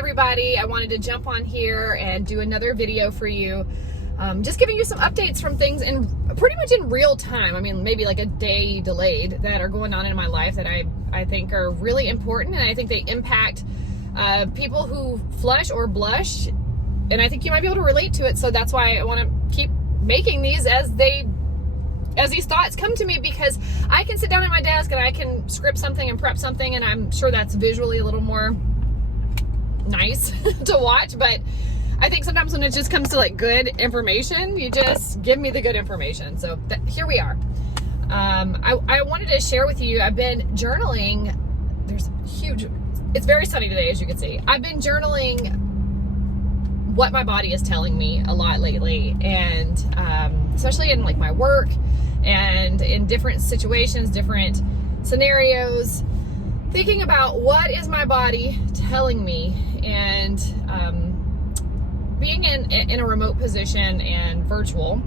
everybody, I wanted to jump on here and do another video for you. Just giving you some updates from things in pretty much in real time. I mean, maybe like a day delayed, that are going on in my life that I think are really important, and I think they impact people who flush or blush, and I think you might be able to relate to it. So that's why I want to keep making these as these thoughts come to me, because I can sit down at my desk and I can script something and prep something, and I'm sure that's visually a little more nice to watch, but I think sometimes when it just comes to like good information, you just give me the good information. So here we are. I wanted to share with you, I've been journaling. It's very sunny today, as you can see. I've been journaling what my body is telling me a lot lately, and especially in like my work and in different situations, different scenarios, thinking about what is my body telling me. And being in a remote position and virtual,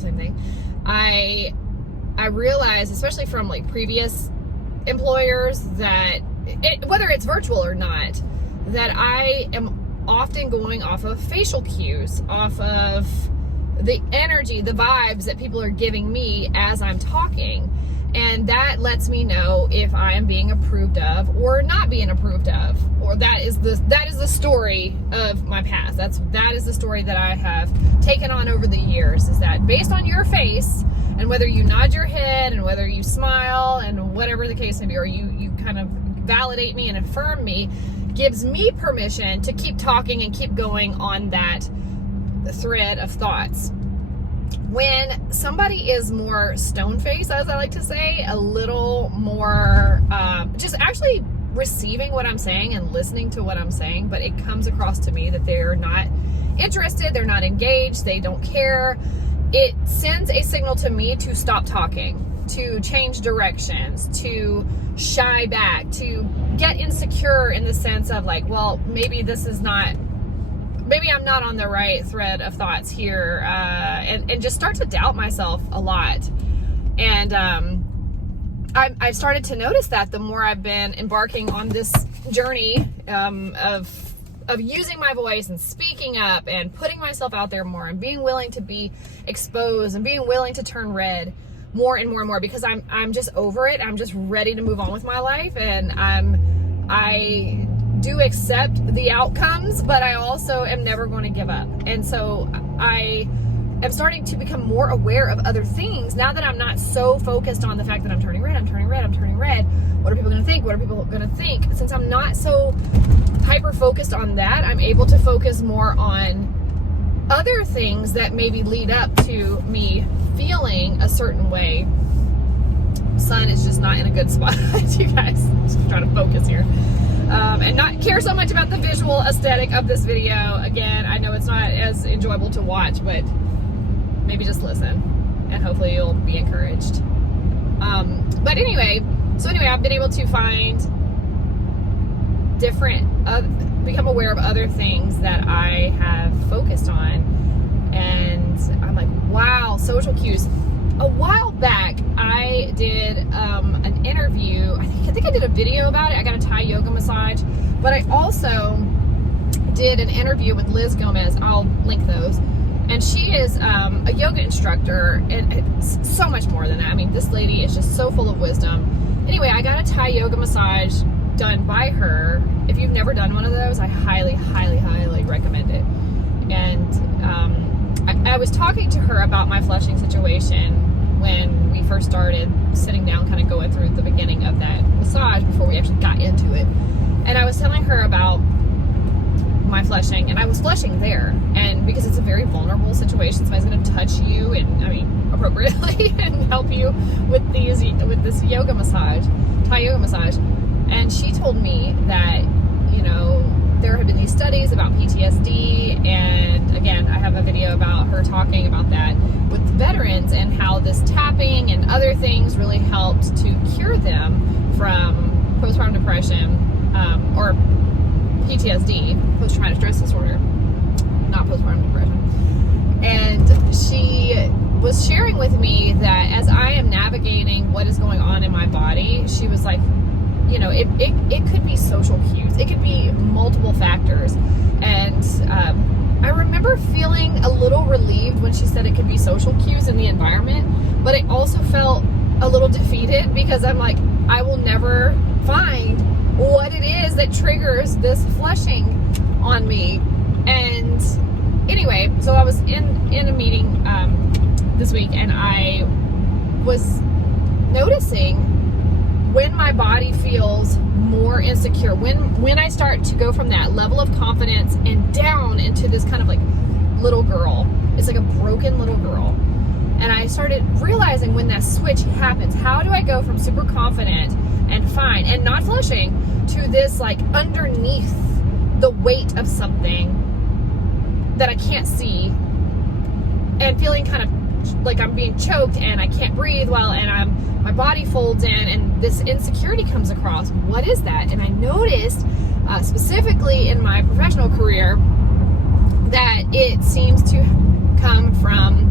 same thing, I realize, especially from like previous employers, that whether it's virtual or not, that I am often going off of facial cues, off of the energy, the vibes that people are giving me as I'm talking. And that lets me know if I am being approved of or not being approved of. Or that is the story of my past. That is the story that I have taken on over the years, is that based on your face and whether you nod your head and whether you smile and whatever the case may be, or you kind of validate me and affirm me, gives me permission to keep talking and keep going on that thread of thoughts. When somebody is more stone-faced, as I like to say, a little more just actually receiving what I'm saying and listening to what I'm saying, but it comes across to me that they're not interested, they're not engaged, they don't care, it sends a signal to me to stop talking, to change directions, to shy back, to get insecure in the sense of like, well, maybe I'm not on the right thread of thoughts here, and just start to doubt myself a lot. And I've started to notice that the more I've been embarking on this journey of using my voice and speaking up and putting myself out there more and being willing to be exposed and being willing to turn red more and more and more, because I'm just over it. I'm just ready to move on with my life, and I do accept the outcomes, but I also am never going to give up. And so I am starting to become more aware of other things now that I'm not so focused on the fact that I'm turning red. What are people going to think? What are people going to think? Since I'm not so hyper focused on that, I'm able to focus more on other things that maybe lead up to me feeling a certain way. Sun is just not in a good spot, you guys. Just trying to focus here. And not care so much about the visual aesthetic of this video. Again, I know it's not as enjoyable to watch, but maybe just listen and hopefully you'll be encouraged. But anyway, I've been able to find become aware of other things that I have focused on. And I'm like, wow, social cues. A while back, I did an interview. I think I did a video about it. I got a Thai yoga massage, but I also did an interview with Liz Gomez. I'll link those. And she is a yoga instructor, and it's so much more than that. I mean, this lady is just so full of wisdom. Anyway, I got a Thai yoga massage done by her. If you've never done one of those, I highly, highly, highly recommend it. And I was talking to her about my flushing situation when we first started sitting down, kind of going through the beginning of that massage before we actually got into it. And I was telling her about my flushing, and I was flushing there. And because it's a very vulnerable situation, somebody's going to touch you, and I mean, appropriately, and help you with this yoga massage, Thai yoga massage. And she told me that, there have been these studies about PTSD, and again, I have a video about her talking about that with veterans and how this tapping and other things really helped to cure them from postpartum depression, or PTSD, post-traumatic stress disorder, not postpartum depression. And she was sharing with me that as I am navigating what is going on in my body, she was like, it could be social cues. It could be was. And I remember feeling a little relieved when she said it could be social cues in the environment, but I also felt a little defeated because I'm like, I will never find what it is that triggers this flushing on me. And anyway, so I was in a meeting this week, and I was noticing when my body feels more insecure, when I start to go from that level of confidence and down into this kind of like little girl. It's like a broken little girl. And I started realizing when that switch happens, how do I go from super confident and fine and not flushing to this like underneath the weight of something that I can't see and feeling kind of like I'm being choked and I can't breathe well, and my body folds in and this insecurity comes across. What is that? And I noticed specifically in my professional career that it seems to come from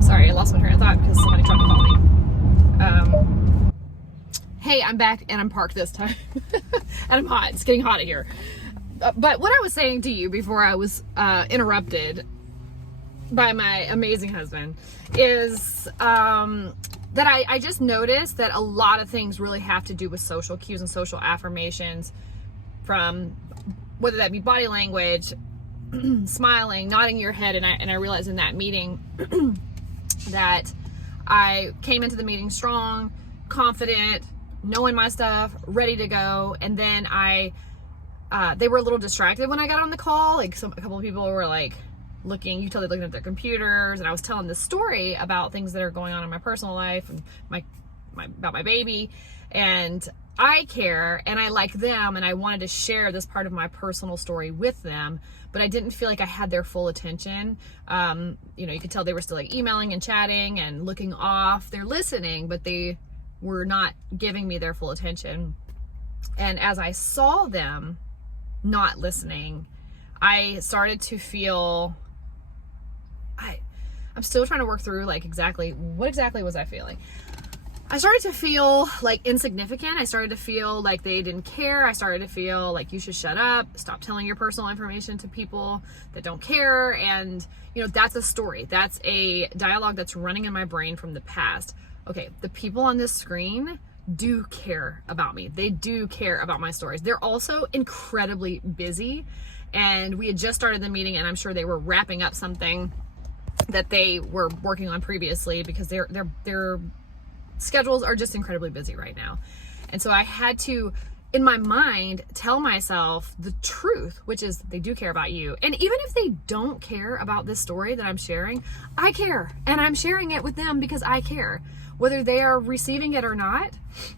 sorry, I lost my train of thought because somebody tried to call me. Hey, I'm back and I'm parked this time. And I'm hot. It's getting hot in here. But what I was saying to you before I was interrupted by my amazing husband is that I just noticed that a lot of things really have to do with social cues and social affirmations, from whether that be body language, smiling, nodding your head. And I realized in that meeting that I came into the meeting strong, confident, knowing my stuff, ready to go. And then they were a little distracted when I got on the call. Like a couple of people were like looking at their computers, and I was telling this story about things that are going on in my personal life and about my baby. And I care and I like them, and I wanted to share this part of my personal story with them, but I didn't feel like I had their full attention. You could tell they were still like emailing and chatting and looking off. They're listening, but they were not giving me their full attention. And as I saw them not listening, I started to feel, I'm still trying to work through like what exactly was I feeling? I started to feel like insignificant. I started to feel like they didn't care. I started to feel like you should shut up, stop telling your personal information to people that don't care. And, that's a story. That's a dialogue that's running in my brain from the past. Okay, the people on this screen do care about me. They do care about my stories. They're also incredibly busy. And we had just started the meeting, and I'm sure they were wrapping up something that they were working on previously, because their schedules are just incredibly busy right now. And so I had to, in my mind, tell myself the truth, which is they do care about you. And even if they don't care about this story that I'm sharing, I care. And I'm sharing it with them because I care. Whether they are receiving it or not,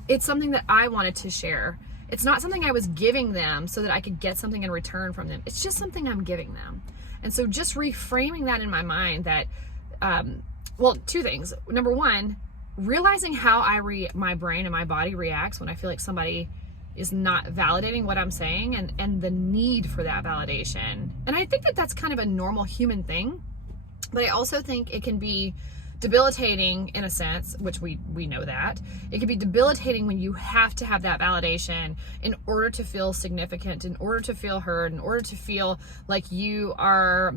it's something that I wanted to share. It's not something I was giving them so that I could get something in return from them. It's just something I'm giving them. And so just reframing that in my mind that, two things. Number one, realizing how my brain and my body reacts when I feel like somebody is not validating what I'm saying, and the need for that validation. And I think that that's kind of a normal human thing, but I also think it can be debilitating in a sense, which we know that. It can be debilitating when you have to have that validation in order to feel significant, in order to feel heard, in order to feel like you are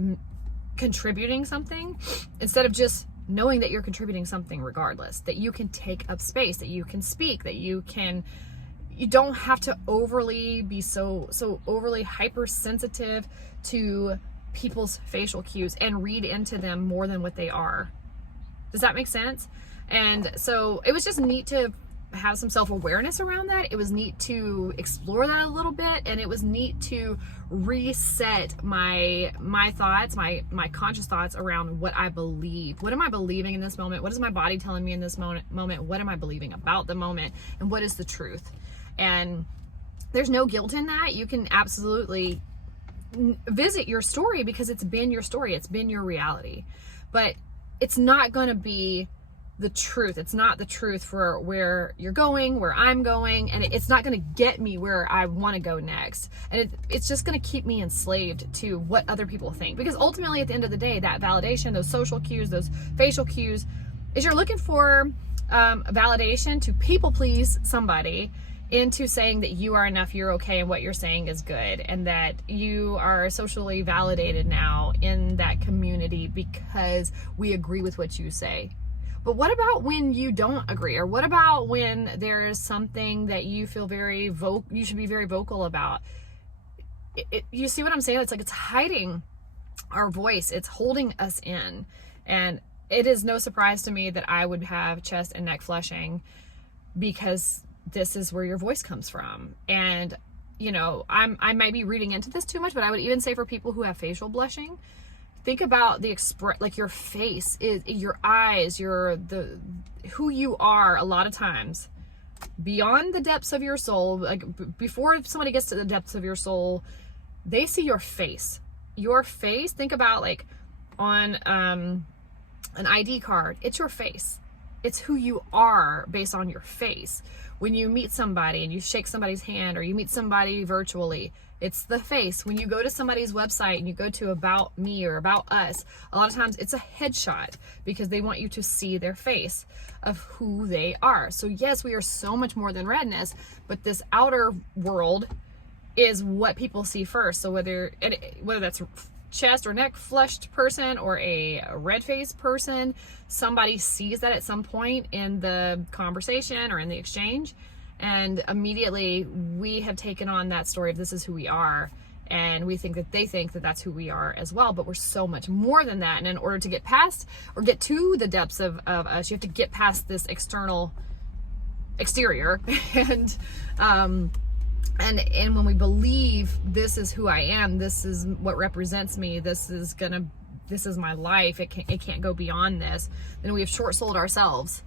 contributing something, instead of just knowing that you're contributing something regardless, that you can take up space, that you can speak, that you don't have to overly be so overly hypersensitive to people's facial cues and read into them more than what they are. Does that make sense? And so it was just neat to have some self-awareness around that. It was neat to explore that a little bit, and it was neat to reset my thoughts, my conscious thoughts around what I believe. What am I believing in this moment? What is my body telling me in this moment? What am I believing about the moment? And what is the truth? And there's no guilt in that. You can absolutely visit your story because it's been your story. It's been your reality. But it's not going to be the truth. It's not the truth for where you're going, where I'm going, and it's not going to get me where I want to go next. And it's just going to keep me enslaved to what other people think. Because ultimately, at the end of the day, that validation, those social cues, those facial cues, is you're looking for validation to people please somebody. into saying that you are enough, you're okay, and what you're saying is good, and that you are socially validated now in that community because we agree with what you say. But what about when you don't agree? Or what about when there's something that you feel you should be very vocal about? You see what I'm saying? It's like it's hiding our voice. It's holding us in. And it is no surprise to me that I would have chest and neck flushing, because this is where your voice comes from. And, you know, I might be reading into this too much, but I would even say for people who have facial blushing, think about like your face, your eyes, who you are a lot of times beyond the depths of your soul. Like before somebody gets to the depths of your soul, they see your face. Your face, think about like on an ID card, it's your face. It's who you are based on your face. When you meet somebody and you shake somebody's hand, or you meet somebody virtually, it's the face. When you go to somebody's website and you go to About Me or About Us, a lot of times it's a headshot because they want you to see their face of who they are. So yes, we are so much more than redness, but this outer world is what people see first. So whether that's chest or neck flushed person or a red faced person, somebody sees that at some point in the conversation or in the exchange, and immediately we have taken on that story of this is who we are, and we think that they think that that's who we are as well. But we're so much more than that, and in order to get past or get to the depths of us, you have to get past this exterior and when we believe this is who I am, this is what represents me, this is my life, it can't go beyond this, then we have short-sold ourselves.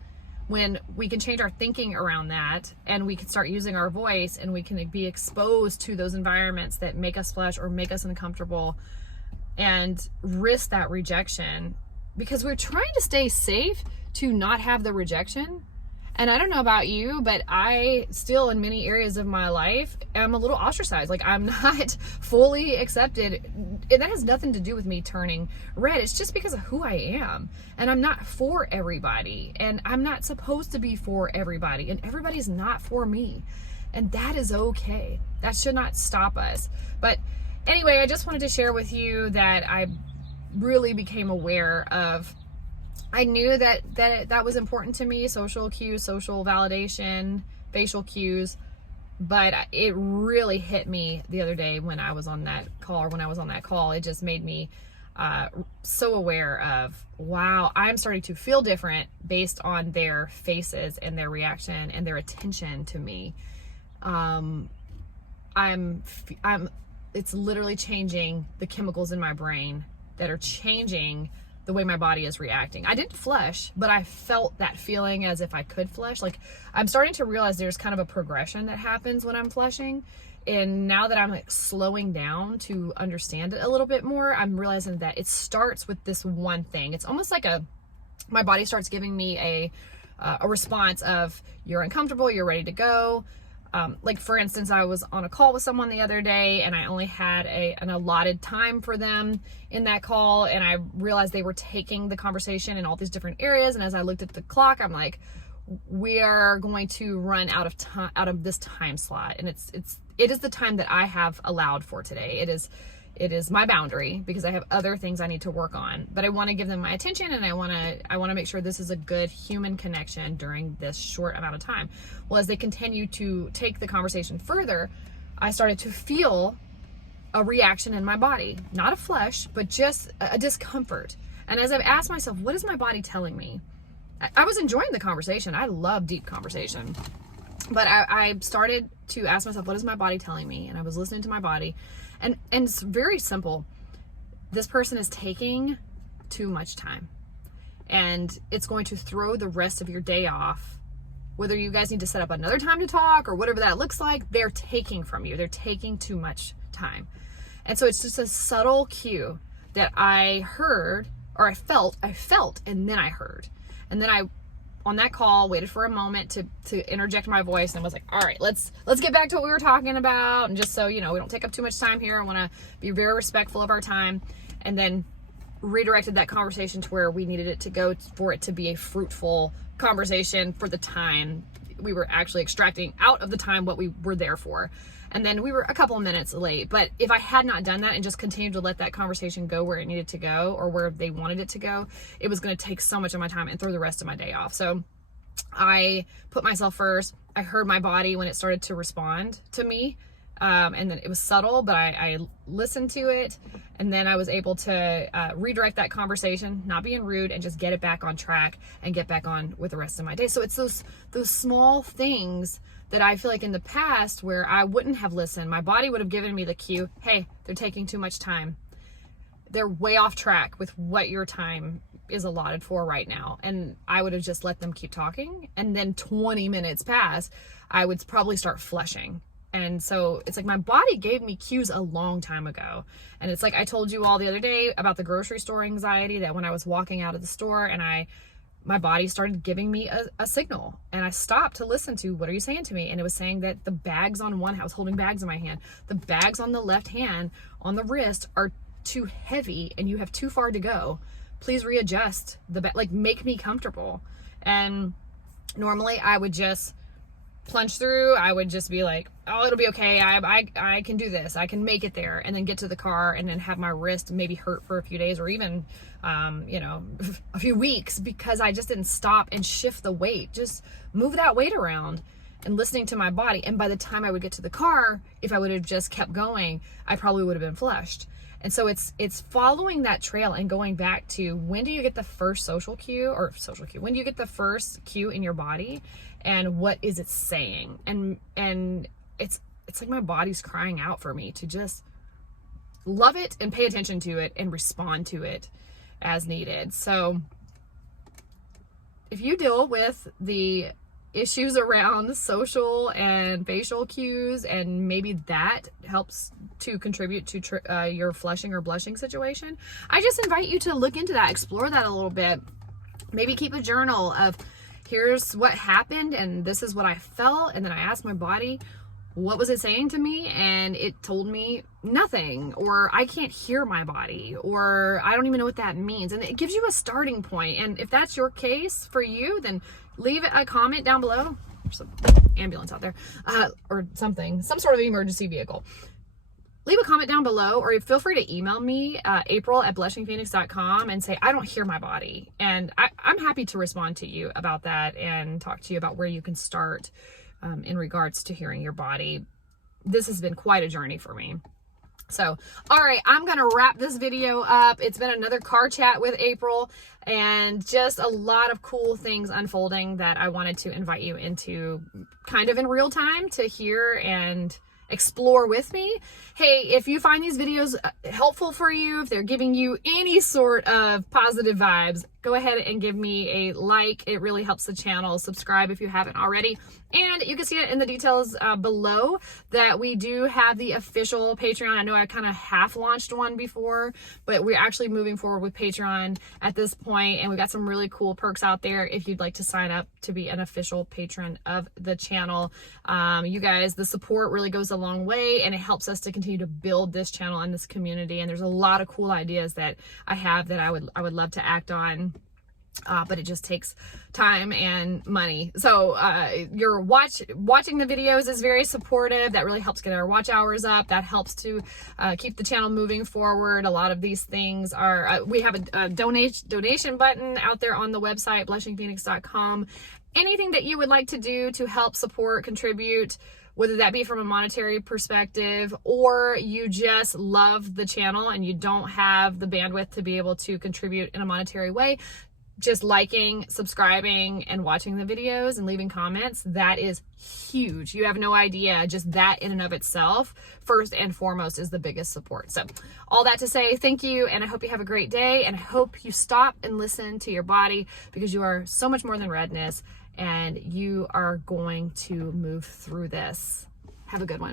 When we can change our thinking around that, and we can start using our voice, and we can be exposed to those environments that make us flush or make us uncomfortable, and risk that rejection, because we're trying to stay safe to not have the rejection. And I don't know about you, but I still, in many areas of my life, am a little ostracized. Like, I'm not fully accepted. And that has nothing to do with me turning red. It's just because of who I am. And I'm not for everybody. And I'm not supposed to be for everybody. And everybody's not for me. And that is okay. That should not stop us. But anyway, I just wanted to share with you that I really became aware of, I knew that was important to me, social cues, social validation, facial cues, but it really hit me the other day when I was on that call. It just made me so aware of, wow, I'm starting to feel different based on their faces and their reaction and their attention to me. It's literally changing the chemicals in my brain that are changing the way my body is reacting. I didn't flush, but I felt that feeling as if I could flush. Like, I'm starting to realize there's kind of a progression that happens when I'm flushing. And now that I'm like slowing down to understand it a little bit more, I'm realizing that it starts with this one thing. It's almost like my body starts giving me a response of, you're uncomfortable, you're ready to go. Like, for instance, I was on a call with someone the other day, and I only had an allotted time for them in that call, and I realized they were taking the conversation in all these different areas. And as I looked at the clock, I'm like, we are going to run out of time, out of this time slot, and it is the time that I have allowed for today. It is my boundary, because I have other things I need to work on, but I want to give them my attention, and I want to make sure this is a good human connection during this short amount of time. Well, as they continue to take the conversation further, I started to feel a reaction in my body, not a flush, but just a discomfort. And as I've asked myself, what is my body telling me? I was enjoying the conversation. I love deep conversation, but I started to ask myself, what is my body telling me? And I was listening to my body. And it's very simple. This person is taking too much time, and it's going to throw the rest of your day off. Whether you guys need to set up another time to talk or whatever that looks like, they're taking from you. They're taking too much time. And so it's just a subtle cue that I heard, or I felt, and then I heard. And then I, on that call, waited for a moment to interject my voice, and was like, all right, let's get back to what we were talking about. And just so you know, we don't take up too much time here, I want to be very respectful of our time. And then redirected that conversation to where we needed it to go, for it to be a fruitful conversation for the time. we were actually extracting out of the time what we were there for. And then we were a couple of minutes late. But if I had not done that and just continued to let that conversation go where it needed to go, or where they wanted it to go, it was going to take so much of my time and throw the rest of my day off. So I put myself first. I heard my body when it started to respond to me. And then it was subtle, but I listened to it. And then I was able to redirect that conversation, not being rude, and just get it back on track and get back on with the rest of my day. So it's those small things that I feel like in the past where I wouldn't have listened. My body would have given me the cue, hey, they're taking too much time. They're way off track with what your time is allotted for right now. And I would have just let them keep talking. And then 20 minutes pass, I would probably start flushing. And so it's like my body gave me cues a long time ago. And it's like I told you all the other day about the grocery store anxiety, that when I was walking out of the store and my body started giving me a signal, and I stopped to listen to, what are you saying to me? And it was saying that the bags on one, I was holding bags in my hand, the bags on the left hand on the wrist are too heavy and you have too far to go. Please readjust like make me comfortable. And normally I would just plunge through. I would just be like, oh, it'll be okay. I can do this. I can make it there, and then get to the car and then have my wrist maybe hurt for a few days, or even, a few weeks, because I just didn't stop and shift the weight, just move that weight around and listening to my body. And by the time I would get to the car, if I would have just kept going, I probably would have been flushed. And so it's following that trail and going back to, when do you get the first when do you get the first cue in your body, and what is it saying? And it's like my body's crying out for me to just love it and pay attention to it and respond to it as needed. So if you deal with the issues around social and facial cues, and maybe that helps to contribute to your flushing or blushing situation, I just invite you to look into that, explore that a little bit. Maybe keep a journal of, here's what happened and this is what I felt, and then I asked my body, what was it saying to me? And it told me nothing, or I can't hear my body, or I don't even know what that means. And it gives you a starting point. And if that's your case for you, then leave a comment down below. There's an ambulance out there, or something, some sort of emergency vehicle. Leave a comment down below, or feel free to email me, april@blushingphoenix.com, and say, I don't hear my body. And I'm happy to respond to you about that and talk to you about where you can start in regards to hearing your body. This has been quite a journey for me. So, all right, I'm going to wrap this video up. It's been another car chat with April, and just a lot of cool things unfolding that I wanted to invite you into kind of in real time to hear and explore with me. Hey, if you find these videos helpful for you, if they're giving you any sort of positive vibes, go ahead and give me a like. It really helps the channel. Subscribe if you haven't already. And you can see it in the details below that we do have the official Patreon. I know I kind of half launched one before, but we're actually moving forward with Patreon at this point, and we've got some really cool perks out there if you'd like to sign up to be an official patron of the channel. You guys, the support really goes a long way, and it helps us to continue to build this channel and this community. And there's a lot of cool ideas that I have that I would love to act on. But it just takes time and money. So your watching the videos is very supportive. That really helps get our watch hours up. That helps to keep the channel moving forward. A lot of these things are, we have a donation button out there on the website, blushingphoenix.com. Anything that you would like to do to help support, contribute, whether that be from a monetary perspective, or you just love the channel and you don't have the bandwidth to be able to contribute in a monetary way, just liking, subscribing, and watching the videos and leaving comments, that is huge. You have no idea. Just that in and of itself, first and foremost, is the biggest support. So all that to say, thank you, and I hope you have a great day, and I hope you stop and listen to your body, because you are so much more than redness, and you are going to move through this. Have a good one.